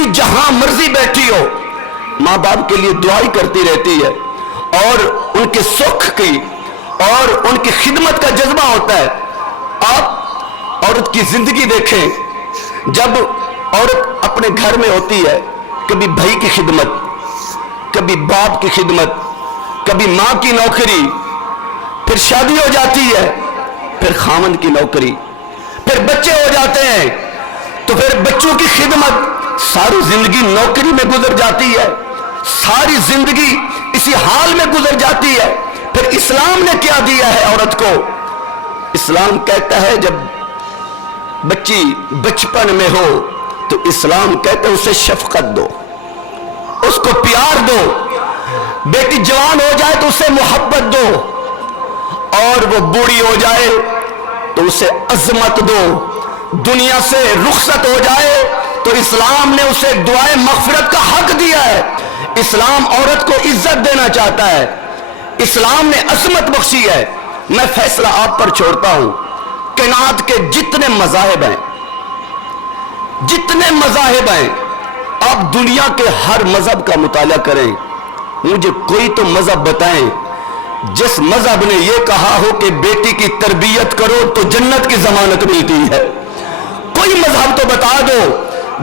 بیٹی جہاں مرضی بیٹھی ہو ماں باپ کے لیے دعائی کرتی رہتی ہے اور ان کے سکھ کی اور ان کی خدمت کا جذبہ ہوتا ہے. آپ عورت کی زندگی دیکھیں, جب عورت اپنے گھر میں ہوتی ہے کبھی بھائی کی خدمت, کبھی باپ کی خدمت, کبھی ماں کی نوکری, پھر شادی ہو جاتی ہے, پھر خاوند کی نوکری, پھر بچے ہو جاتے ہیں تو پھر بچوں کی خدمت, ساری زندگی نوکری میں گزر جاتی ہے, ساری زندگی اسی حال میں گزر جاتی ہے. پھر اسلام نے کیا دیا ہے عورت کو؟ اسلام کہتا ہے جب بچی بچپن میں ہو تو اسلام کہتا ہے اسے شفقت دو, اس کو پیار دو. بیٹی جوان ہو جائے تو اسے محبت دو, اور وہ بوڑھی ہو جائے تو اسے عظمت دو. دنیا سے رخصت ہو جائے تو اسلام نے اسے دعائے مغفرت کا حق دیا ہے. اسلام عورت کو عزت دینا چاہتا ہے, اسلام نے عظمت بخشی ہے. میں فیصلہ آپ پر چھوڑتا ہوں, کائنات کے جتنے مذاہب ہیں, جتنے مذاہب ہیں, آپ دنیا کے ہر مذہب کا مطالعہ کریں, مجھے کوئی تو مذہب بتائیں جس مذہب نے یہ کہا ہو کہ بیٹی کی تربیت کرو تو جنت کی ضمانت ملتی ہے. کوئی مذہب تو بتا دو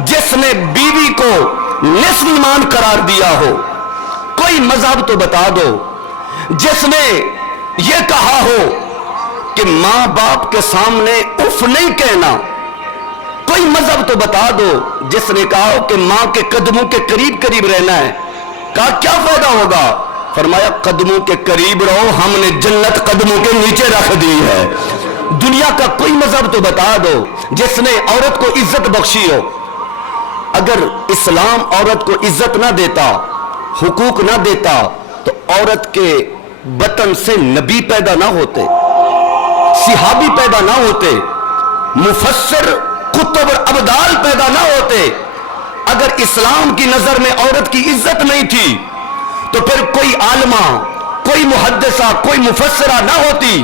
جس نے بیوی کو نصف ایمان قرار دیا ہو. کوئی مذہب تو بتا دو جس نے یہ کہا ہو کہ ماں باپ کے سامنے اف نہیں کہنا. کوئی مذہب تو بتا دو جس نے کہا ہو کہ ماں کے قدموں کے قریب قریب رہنا ہے. کہا کیا فائدہ ہوگا؟ فرمایا قدموں کے قریب رہو, ہم نے جنت قدموں کے نیچے رکھ دی ہے. دنیا کا کوئی مذہب تو بتا دو جس نے عورت کو عزت بخشی ہو. اگر اسلام عورت کو عزت نہ دیتا, حقوق نہ دیتا, تو عورت کے بطن سے نبی پیدا نہ ہوتے, صحابی پیدا نہ ہوتے, مفسر, کتب اور ابدال پیدا نہ ہوتے. اگر اسلام کی نظر میں عورت کی عزت نہیں تھی تو پھر کوئی عالمہ, کوئی محدثہ, کوئی مفسرہ نہ ہوتی.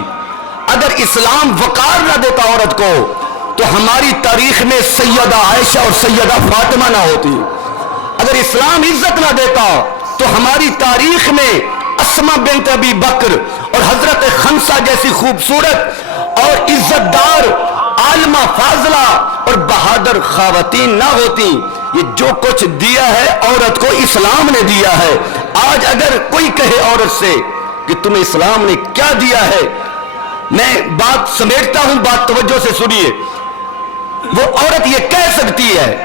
اگر اسلام وقار نہ دیتا عورت کو تو ہماری تاریخ میں سیدہ عائشہ اور سیدہ فاطمہ نہ ہوتی. اگر اسلام عزت نہ دیتا تو ہماری تاریخ میں اسما بنت ابی بکر اور حضرت خنسہ جیسی خوبصورت اور عزت دار عالمہ, فاضلہ اور بہادر خواتین نہ ہوتی. یہ جو کچھ دیا ہے عورت کو اسلام نے دیا ہے. آج اگر کوئی کہے عورت سے کہ تمہیں اسلام نے کیا دیا ہے, میں بات سمیٹتا ہوں, بات توجہ سے سنیے. وہ عورت یہ کہہ سکتی ہے,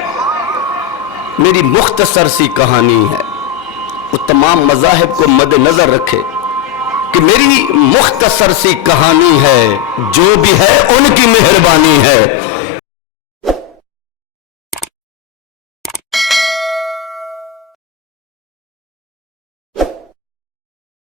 میری مختصر سی کہانی ہے, وہ تمام مذاہب کو مد نظر رکھے کہ میری مختصر سی کہانی ہے, جو بھی ہے ان کی مہربانی ہے.